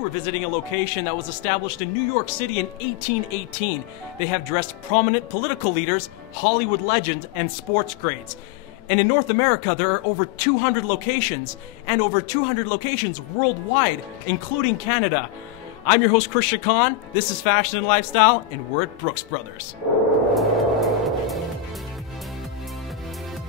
we're visiting a location that was established in New York City in 1818. They have dressed prominent political leaders, Hollywood legends, and sports greats. And in North America, there are over 200 locations, and over 200 locations worldwide, including Canada. I'm your host, Chacon. This is Fashion and Lifestyle, and we're at Brooks Brothers.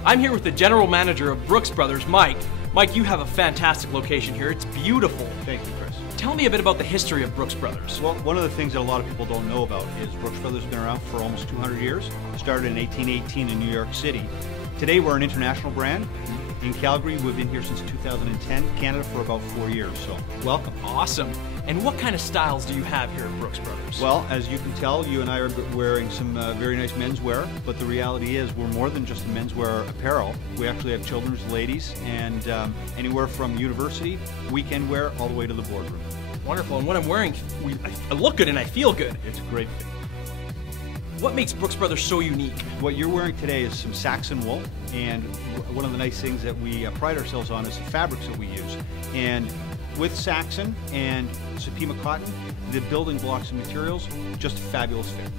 I'm here with the general manager of Brooks Brothers, Mike. Mike, you have a fantastic location here. It's beautiful. Thank you, Chris. Tell me a bit about the history of Brooks Brothers. Well, one of the things that a lot of people don't know about is Brooks Brothers has been around for almost 200 years. Started in 1818 in New York City. Today we're an international brand. In Calgary, we've been here since 2010, Canada for about 4 years, so welcome. Awesome. And what kind of styles do you have here at Brooks Brothers? Well, as you can tell, you and I are wearing some very nice menswear, but the reality is we're more than just menswear apparel. We actually have children's, ladies, and anywhere from university, weekend wear, all the way to the boardroom. Wonderful. And what I'm wearing, I look good and I feel good. It's a great fit. What makes Brooks Brothers so unique? What you're wearing today is some Chacon wool, and one of the nice things that we pride ourselves on is the fabrics that we use. And with Chacon and Supima cotton, the building blocks and materials, just a fabulous fit.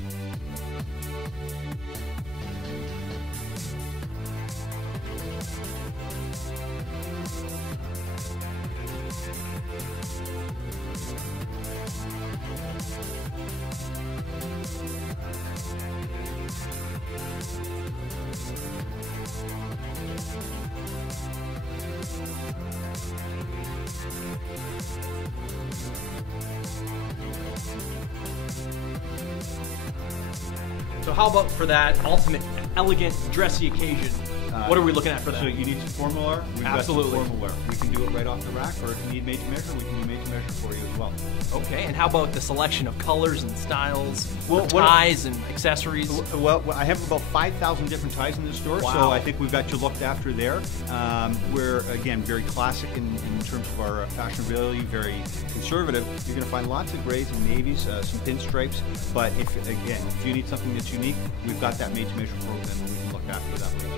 So how about for that ultimate, elegant, dressy occasion? What are we looking at for that? So you need some formal wear? We've Absolutely. got some formal wear. We can do it right off the rack, or if you need made to measure, we can do made to measure for you as well. Okay, and how about the selection of colors and styles, ties and accessories? Well, I have about 5,000 different ties in this store, Wow. so I think we've got you looked after there. We're, again, very classic in terms of our fashionability, very conservative. You're going to find lots of grays and navies, some pinstripes, but if you need something that's unique, we've got that made to measure program, and we can look after that for you.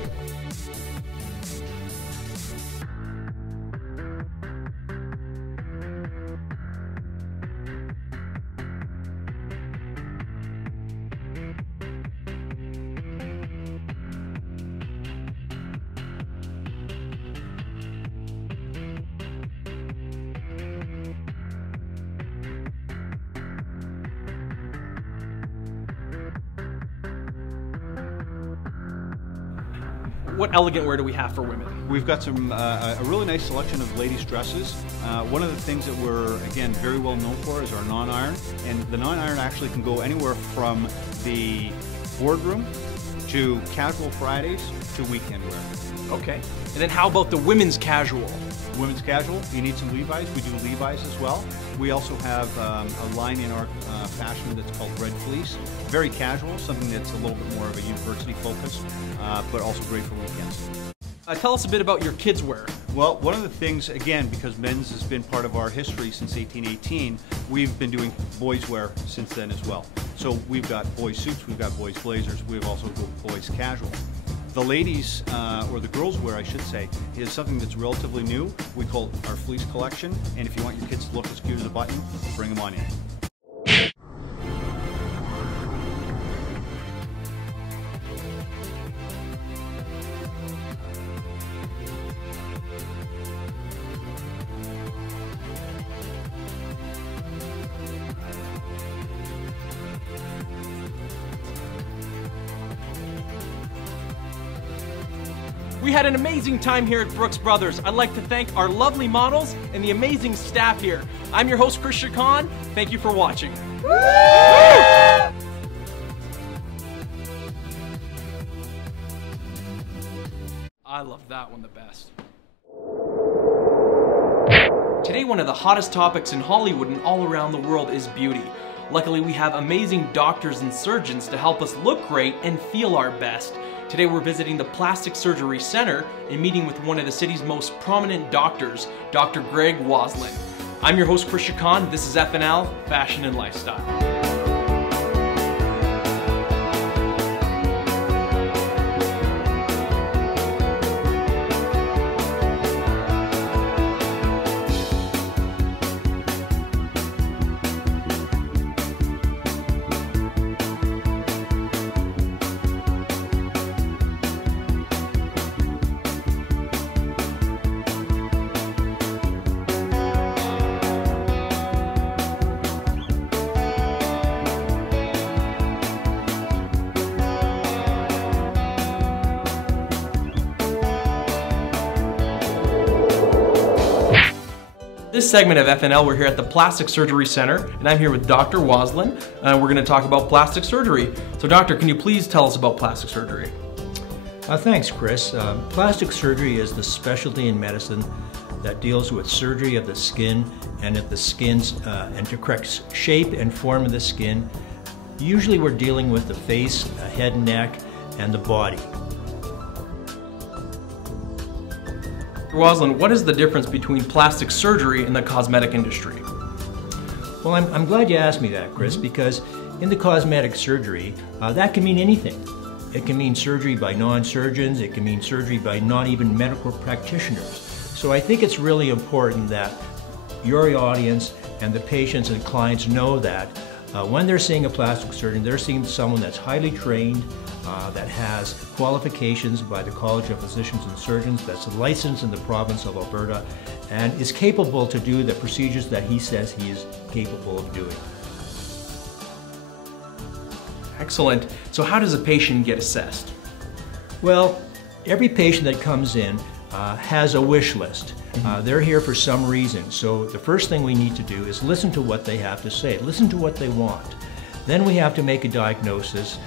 What elegant wear do we have for women? We've got some a really nice selection of ladies' dresses. One of the things that we're, again, very well known for is our non-iron. And the non-iron actually can go anywhere from the boardroom to casual Fridays to weekend wear. Okay. And then how about the women's casual? Women's casual, you need some Levi's. We do Levi's as well. We also have a line in our fashion that's called Red Fleece. Very casual, something that's a little bit more of a university focus, but also great for weekends. Tell us a bit about your kids' wear. Well, one of the things, again, because men's has been part of our history since 1818, we've been doing boys' wear since then as well. So we've got boys' suits, we've got boys' blazers, we've also got boys' casual. The ladies, or the girls' wear, I should say, is something that's relatively new. We call it our fleece collection, and if you want your kids to look as cute as a button, bring them on in. We had an amazing time here at Brooks Brothers. I'd like to thank our lovely models and the amazing staff here. I'm your host, Chris Chacon. Thank you for watching. Woo! I love that one the best. Today, one of the hottest topics in Hollywood and all around the world is beauty. Luckily, we have amazing doctors and surgeons to help us look great and feel our best. Today we're visiting the Plastic Surgery Center and meeting with one of the city's most prominent doctors, Dr. Greg Waslin. I'm your host, Chris Chacon. This is F&L-Fashion and Lifestyle. This segment of F&L, we're here at the Plastic Surgery Center, and I'm here with Dr. Waslin, and we're going to talk about plastic surgery. So doctor, can you please tell us about plastic surgery? Thanks, Chris. Plastic surgery is the specialty in medicine that deals with surgery of the skin and of the skin's and to correct shape and form of the skin. Usually we're dealing with the face, head and neck, and the body. Dr. Waslin, what is the difference between plastic surgery and the cosmetic industry? Well, I'm glad you asked me that, Chris, because in the cosmetic surgery, that can mean anything. It can mean surgery by non-surgeons, it can mean surgery by not even medical practitioners. So I think it's really important that your audience and the patients and clients know that when they're seeing a plastic surgeon, they're seeing someone that's highly trained, that has qualifications by the College of Physicians and Surgeons, that's licensed in the province of Alberta, and is capable to do the procedures that he says he is capable of doing. Excellent. So how does a patient get assessed? Well, every patient that comes in has a wish list. They're here for some reason. So the first thing we need to do is listen to what they have to say, listen to what they want. Then we have to make a diagnosis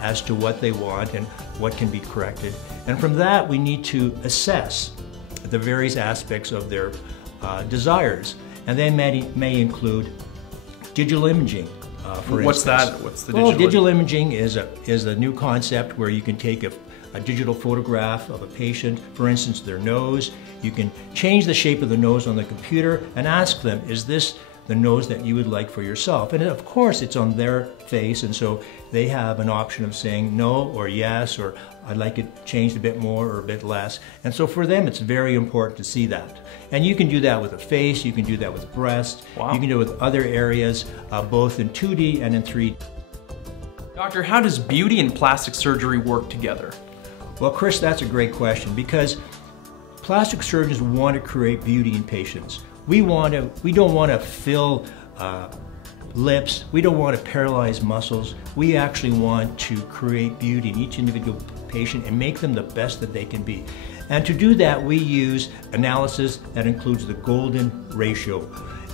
as to what they want and what can be corrected. And from that, we need to assess the various aspects of their desires. And they may include digital imaging. For What's instance. that? What's the digital? Well, digital imaging is a new concept where you can take a digital photograph of a patient, for instance, their nose. You can change the shape of the nose on the computer and ask them, is this the nose that you would like for yourself? And of course, it's on their face, and so they have an option of saying no or yes, or I'd like it changed a bit more or a bit less. And so for them, it's very important to see that. And you can do that with a face, you can do that with breast, Wow. You can do it with other areas, both in 2D and in 3D. Doctor, how does beauty and plastic surgery work together? Well, Chris, that's a great question, because plastic surgeons want to create beauty in patients. We don't want to fill lips, we don't want to paralyze muscles. We actually want to create beauty in each individual patient and make them the best that they can be. And to do that, we use analysis that includes the golden ratio.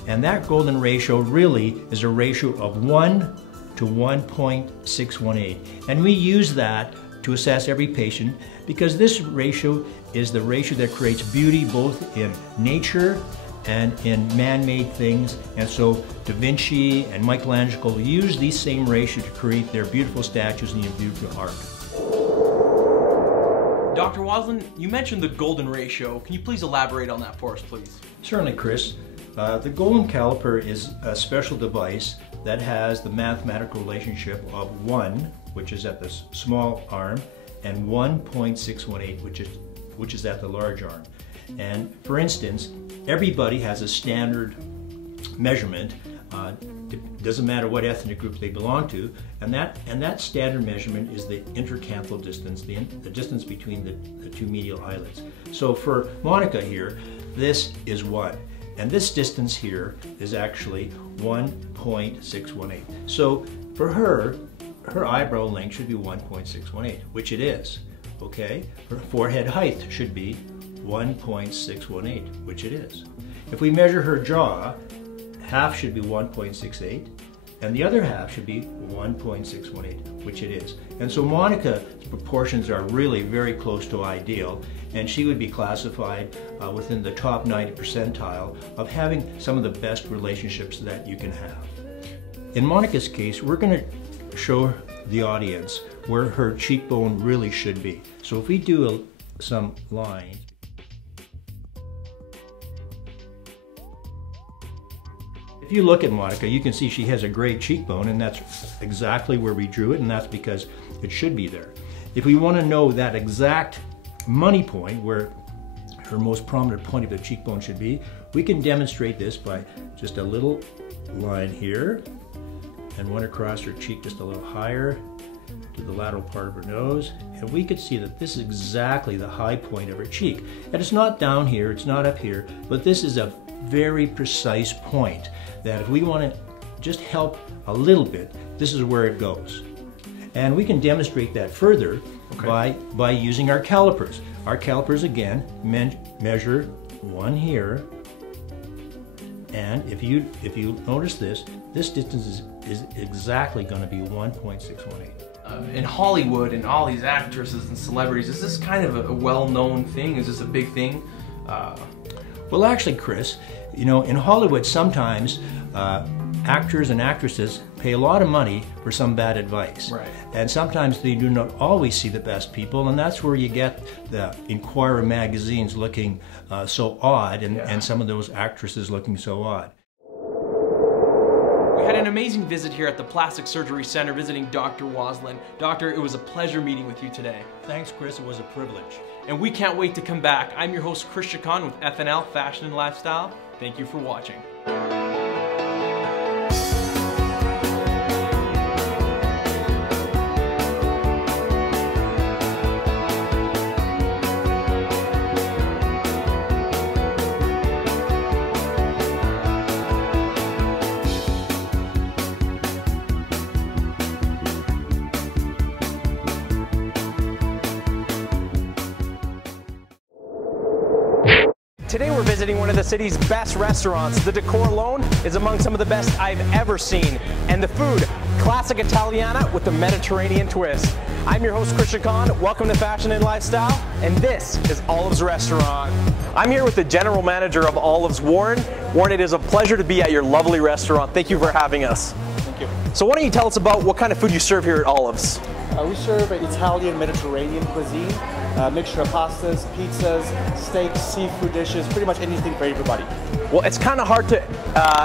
And that golden ratio really is a ratio of 1 to 1.618. And we use that to assess every patient, because this ratio is the ratio that creates beauty both in nature and in man-made things. And so Da Vinci and Michelangelo use these same ratio to create their beautiful statues and their beautiful art. Dr. Waslin, you mentioned the golden ratio. Can you please elaborate on that for us, please? Certainly, Chris. The golden caliper is a special device that has the mathematical relationship of 1, which is at the small arm, and 1.618, which is at the large arm. And for instance, everybody has a standard measurement. Doesn't matter what ethnic group they belong to, and that standard measurement is the intercanthal distance, the distance between the two medial eyelids. So for Monica here, this is 1. And this distance here is actually 1.618. So for her eyebrow length should be 1.618, which it is, okay? Her forehead height should be 1.618, which it is. If we measure her jaw, half should be 1.68, and the other half should be 1.618, which it is. And so Monica's proportions are really very close to ideal, and she would be classified within the top 90 percentile of having some of the best relationships that you can have. In Monica's case, we're going to show the audience where her cheekbone really should be. So if we do some lines, if you look at Monica, you can see she has a great cheekbone, and that's exactly where we drew it, and that's because it should be there. If we want to know that exact money point, where her most prominent point of the cheekbone should be, we can demonstrate this by just a little line here, and one across her cheek just a little higher to the lateral part of her nose, and we could see that this is exactly the high point of her cheek. And it's not down here, it's not up here, but this is a very precise point that if we want to just help a little bit, this is where it goes. And we can demonstrate that further by using our calipers. Our calipers, again, measure 1 here And if you notice this distance is exactly going to be 1.618. In Hollywood and all these actresses and celebrities, is this kind of a well-known thing? Is this a big thing? Well, actually, Chris, you know, in Hollywood sometimes actors and actresses pay a lot of money for some bad advice. Right. And sometimes they do not always see the best people, and that's where you get the Inquirer magazines looking so odd, and some of those actresses looking so odd. We had an amazing visit here at the Plastic Surgery Center visiting Dr. Waslin. Doctor, it was a pleasure meeting with you today. Thanks, Chris. It was a privilege. And we can't wait to come back. I'm your host, Chris Chacon with F&L-Fashion and Lifestyle. Thank you for watching. Today we're visiting one of the city's best restaurants. The decor alone is among some of the best I've ever seen. And the food, classic Italiana with a Mediterranean twist. I'm your host, Chris Chacon. Welcome to Fashion and Lifestyle, and this is Olive's Restaurant. I'm here with the general manager of Olive's, Warren. Warren, it is a pleasure to be at your lovely restaurant. Thank you for having us. Thank you. So why don't you tell us about what kind of food you serve here at Olive's? We serve Italian Mediterranean cuisine, mixture of pastas, pizzas, steaks, seafood dishes, pretty much anything for everybody. Well, it's kind of hard to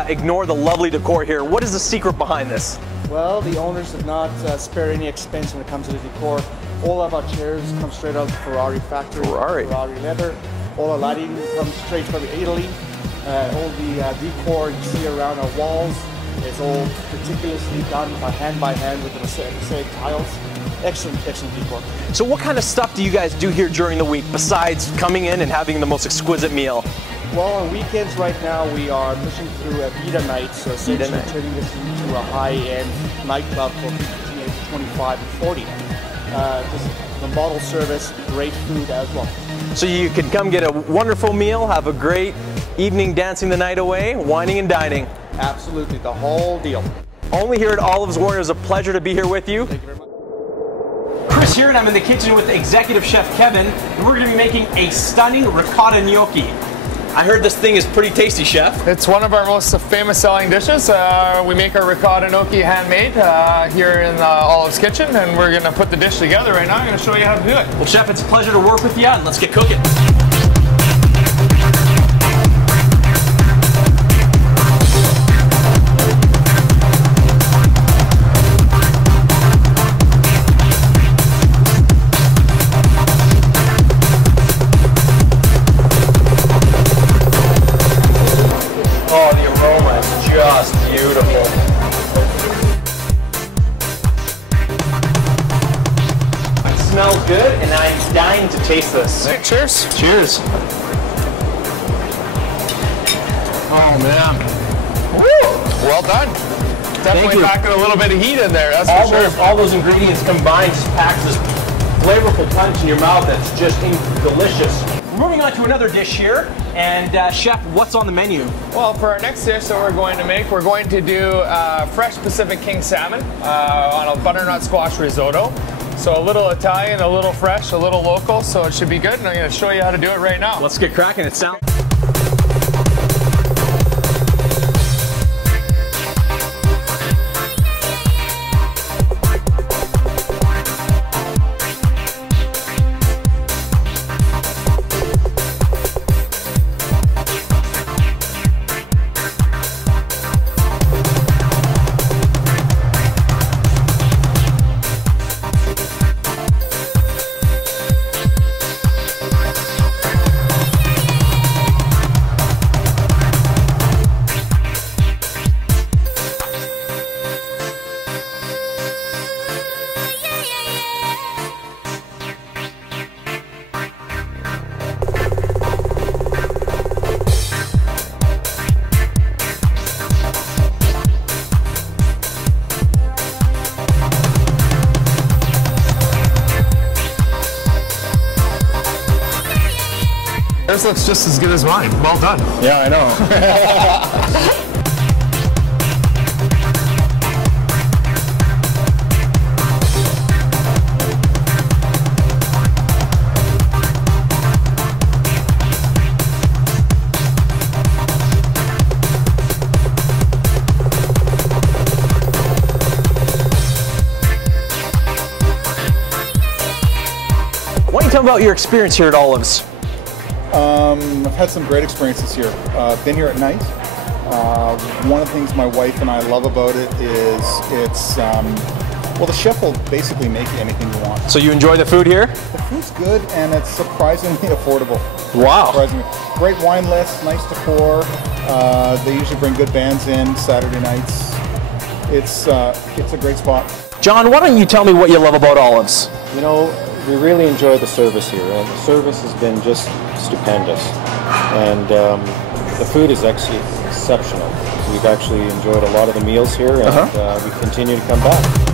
ignore the lovely decor here. What is the secret behind this? Well, the owners did not spare any expense when it comes to the decor. All of our chairs come straight out of the Ferrari factory. Ferrari leather. All our lighting comes straight from Italy. All the decor you see around our walls is all meticulously done by hand with the mosaic tiles. Excellent decor. So what kind of stuff do you guys do here during the week besides coming in and having the most exquisite meal? Well, on weekends right now we are pushing through a Vita night, so essentially turning this into a high-end nightclub for people aged 25 and 40. Just the bottle service, great food as well. So you can come get a wonderful meal, have a great evening dancing the night away, wining and dining. Absolutely, the whole deal. Only here at Olive's, Warren. It was a pleasure to be here with you. Thank you very much. Chris here, and I'm in the kitchen with Executive Chef Kevin, and we're going to be making a stunning ricotta gnocchi. I heard this thing is pretty tasty, Chef. It's one of our most famous selling dishes. We make our ricotta gnocchi handmade here in Olive's kitchen, and we're going to put the dish together right now. I'm going to show you how to do it. Well, Chef, it's a pleasure to work with you, and let's get cooking. Oh, the aroma is just beautiful. It smells good, and I'm dying to taste this. Hey, cheers. Cheers. Oh, man. Woo! Well done. Definitely packing a little bit of heat in there, that's for sure. All those ingredients combined just packs this flavorful punch in your mouth that's just delicious. Moving on to another dish here, and Chef, what's on the menu? Well, for our next dish that we're going to make, we're going to do fresh Pacific King salmon on a butternut squash risotto. So a little Italian, a little fresh, a little local, so it should be good, and I'm going to show you how to do it right now. Let's get cracking. It sounds... Yours looks just as good as mine. Well done. Yeah, I know. Why don't you tell me about your experience here at Olives? I've had some great experiences here. Been here at night. One of the things my wife and I love about it is it's, well, the chef will basically make you anything you want. So you enjoy the food here? The food's good and it's surprisingly affordable. Wow. Surprisingly. Great wine list, nice decor. They usually bring good bands in Saturday nights. It's a great spot. John, why don't you tell me what you love about Olives? You know, we really enjoy the service here, and the service has been just stupendous. And the food is actually exceptional. We've actually enjoyed a lot of the meals here, and we continue to come back.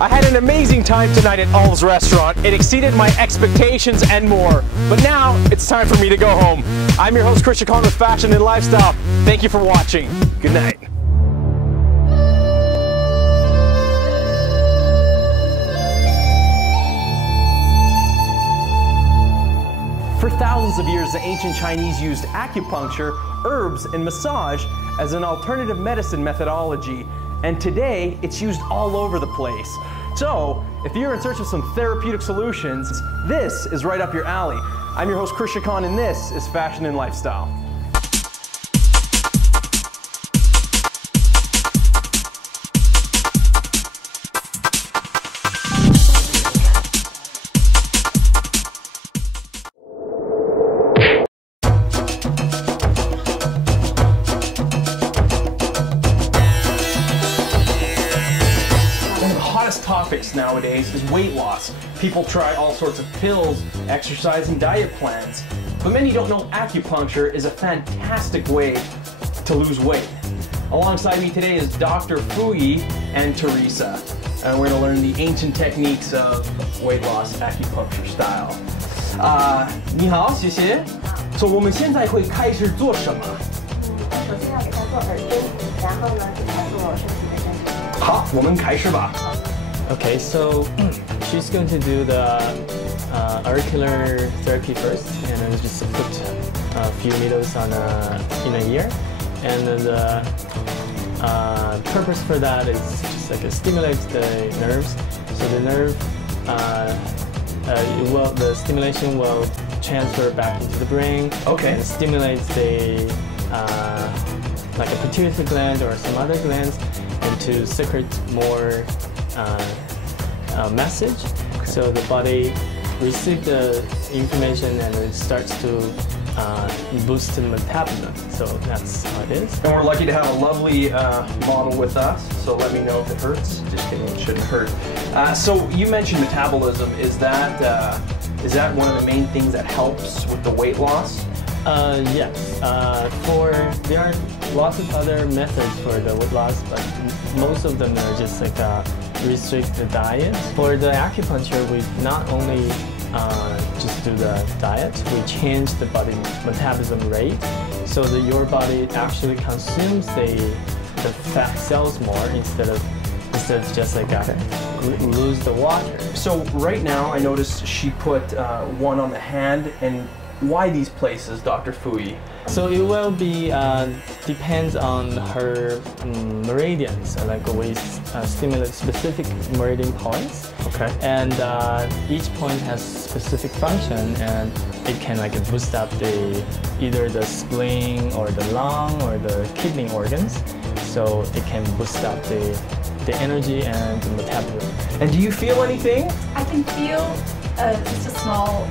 I had an amazing time tonight at Olives Restaurant. It exceeded my expectations and more. But now it's time for me to go home. I'm your host, Chacon with Fashion and Lifestyle. Thank you for watching. Good night. For thousands of years, the ancient Chinese used acupuncture, herbs, and massage as an alternative medicine methodology. And today, it's used all over the place. So, if you're in search of some therapeutic solutions, this is right up your alley. I'm your host, Chacon, and this is Fashion and Lifestyle. Topics nowadays is weight loss. People try all sorts of pills, exercise, and diet plans. But many don't know acupuncture is a fantastic way to lose weight. Alongside me today is Dr. Fuyi and Teresa. And we're going to learn the ancient techniques of weight loss acupuncture style. 你好，谢谢。So 我们现在会开始做什么？首先要给他做耳钉，然后呢给他做身体的针灸。好，我们开始吧。 Okay, so she's going to do the auricular therapy first, and then just put a few needles on in a ear. And then the purpose for that is just like to stimulate the nerves. So the nerve, the stimulation will transfer back into the brain. Okay. And stimulates the like a pituitary gland or some other glands, and to secrete more. Message, so the body receives the information and it starts to boost the metabolism. So that's how it is. And we're lucky to have a lovely model with us. So let me know if it hurts. Just kidding, it shouldn't hurt. So you mentioned metabolism. Is that one of the main things that helps with the weight loss? Yes. There are lots of other methods for the weight loss, but most of them are just like restrict the diet. For the acupuncture, we not only just do the diet, we change the body metabolism rate so that your body actually consumes the fat cells more instead of just like lose the water. So right now, I noticed she put one on the hand and why these places, Dr. Fui? So it will be depends on her meridians. So like we stimulate specific meridian points. Okay. And each point has specific function, and it can like boost up either the spleen or the lung or the kidney organs. So it can boost up the energy and the metabolism. And do you feel anything? I can feel just a small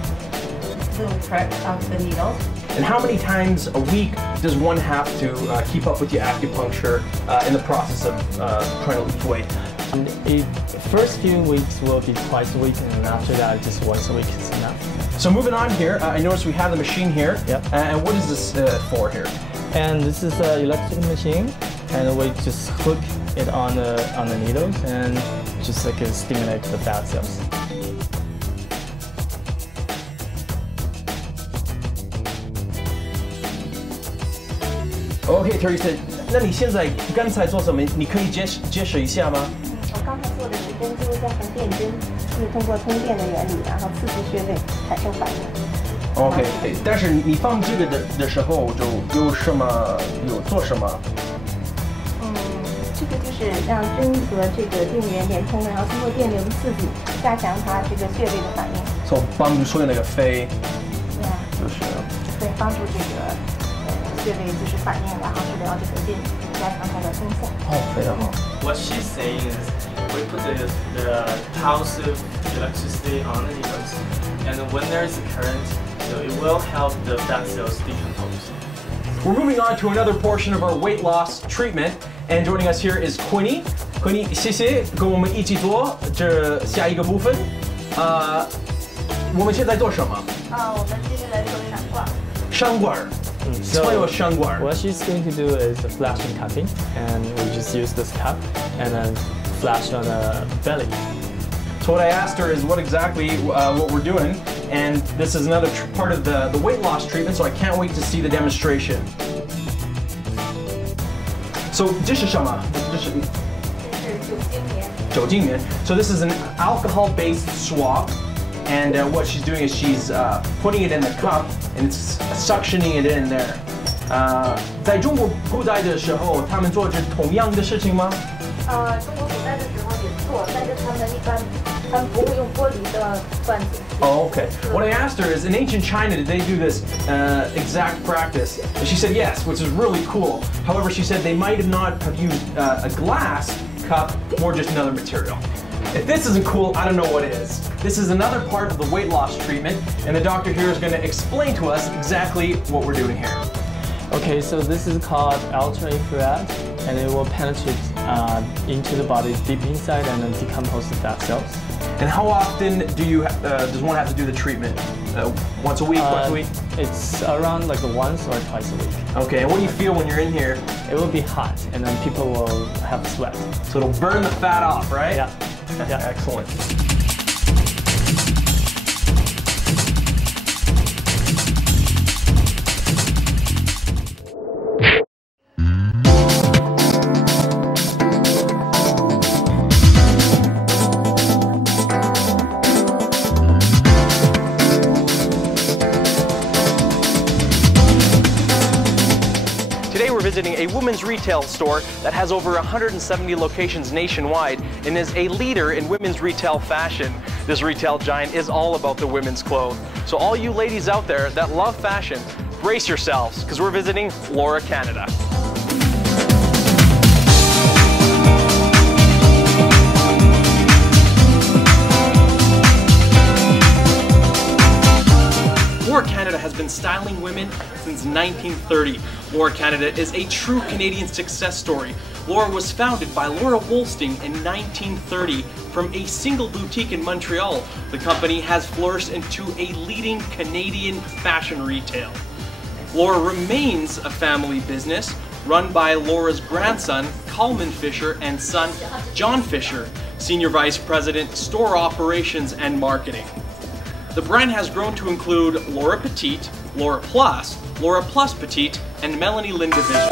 little prick of the needle. And how many times a week does one have to keep up with your acupuncture in the process of trying to lose weight? And the first few weeks will be twice a week, and after that, just once a week is enough. So moving on here, I noticed we have the machine here. Yep. And what is this for here? And this is an electric machine, and we just hook it on the needles and just like stimulate the fat cells. Okay, Teresa，那你现在刚才做什么？你可以解释一下吗？我刚才做的是针灸加上电针，是通过通电的原理，然后刺激穴位产生反应。OK，但是你放这个的时候就有做什么？这个就是让针和这个电源连通，然后通过电流的刺激，加强它这个穴位的反应。从帮助所有那个肺，对啊，就是对，帮助这个穴位就是反应，然后治疗这个病，加强它的功效。哦，非常好。What she's saying is we put the pulse of electricity on the needles, and when there's a current, so it will help the fat cells decompose. We're moving on to another portion of our weight loss treatment, and joining us here is Queenie. Queenie， 谢谢，跟我们一起做这下一个部分。我们现在做什么？我们接下来做闪罐。扇管。Explain what 扇管。What she's going to do is a flashing cupping, and we just use this cup and then flash on the belly. So what I asked her is what exactly what we're doing, and this is another part of the weight loss treatment, so I can't wait to see the demonstration. So 这是什么？这是酒精棉。So this is an alcohol-based swab, and what she's doing is she's putting it in the cup and it's suctioning it in there. 在中国古代的时候，他们做着同样的事情吗？中国古代的时候也做，但是他们不会用玻璃的罐子。Oh, okay. What I asked her is, in ancient China, did they do this exact practice? And she said yes, which is really cool. However, she said they might not have used a glass cup, more just another material. If this isn't cool, I don't know what is. This is another part of the weight loss treatment, and the doctor here is going to explain to us exactly what we're doing here. Okay, so this is called ultra-infrared, and it will penetrate into the body deep inside and then decompose the fat cells. And how often does one have to do the treatment? Once a week, twice a week? It's around like once or twice a week. Okay, and what do you feel when you're in here? It will be hot, and then people will have sweat. So it'll burn the fat off, right? Yeah. Yeah. Excellent. Today we're visiting a women's retail store that has over 170 locations nationwide and is a leader in women's retail fashion. This retail giant is all about the women's clothes. So all you ladies out there that love fashion, brace yourselves because we're visiting Laura Canada. Laura Canada has been styling women since 1930. Laura Canada is a true Canadian success story. Laura was founded by Laura Wolsting in 1930 from a single boutique in Montreal. The company has flourished into a leading Canadian fashion retail. Laura remains a family business run by Laura's grandson, Coleman Fisher, and son, John Fisher, Senior Vice President, Store Operations and Marketing. The brand has grown to include Laura Petite, Laura Plus Petite, and Melanie Lynn divisions.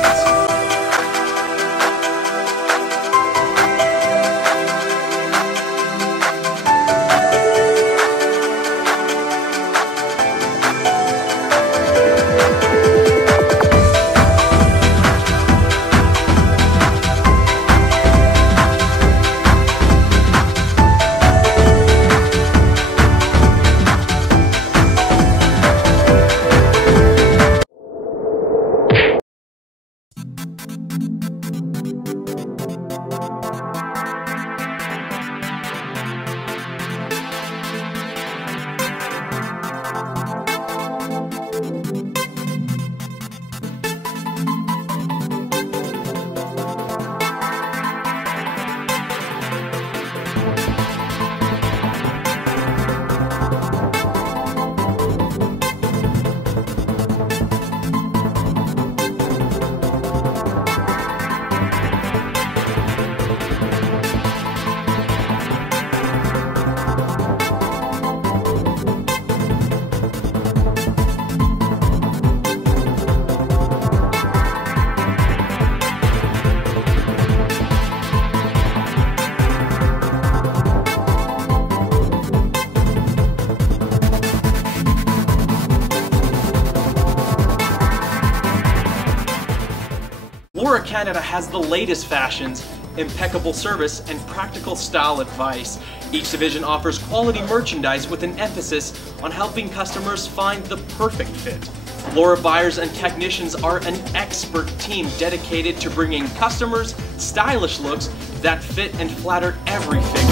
Laura Canada has the latest fashions, impeccable service, and practical style advice. Each division offers quality merchandise with an emphasis on helping customers find the perfect fit. Laura buyers and technicians are an expert team dedicated to bringing customers stylish looks that fit and flatter every figure.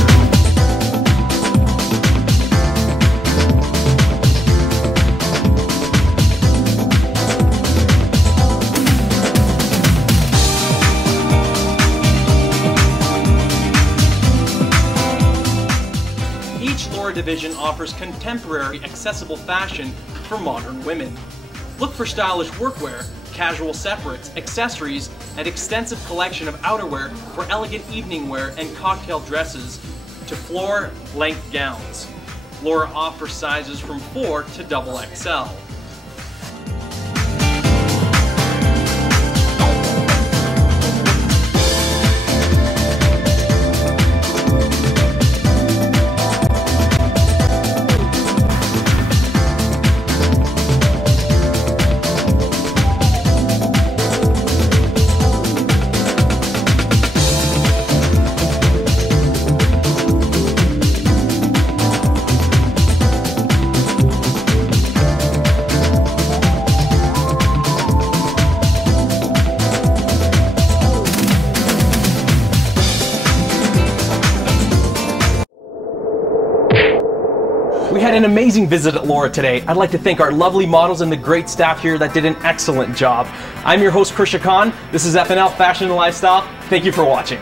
Each Laura division offers contemporary, accessible fashion for modern women. Look for stylish workwear, casual separates, accessories, and extensive collection of outerwear for elegant evening wear and cocktail dresses to floor-length gowns. Laura offers sizes from 4 to XXL. We had an amazing visit at Laura today. I'd like to thank our lovely models and the great staff here that did an excellent job. I'm your host, Chacon. This is F&L Fashion and Lifestyle. Thank you for watching.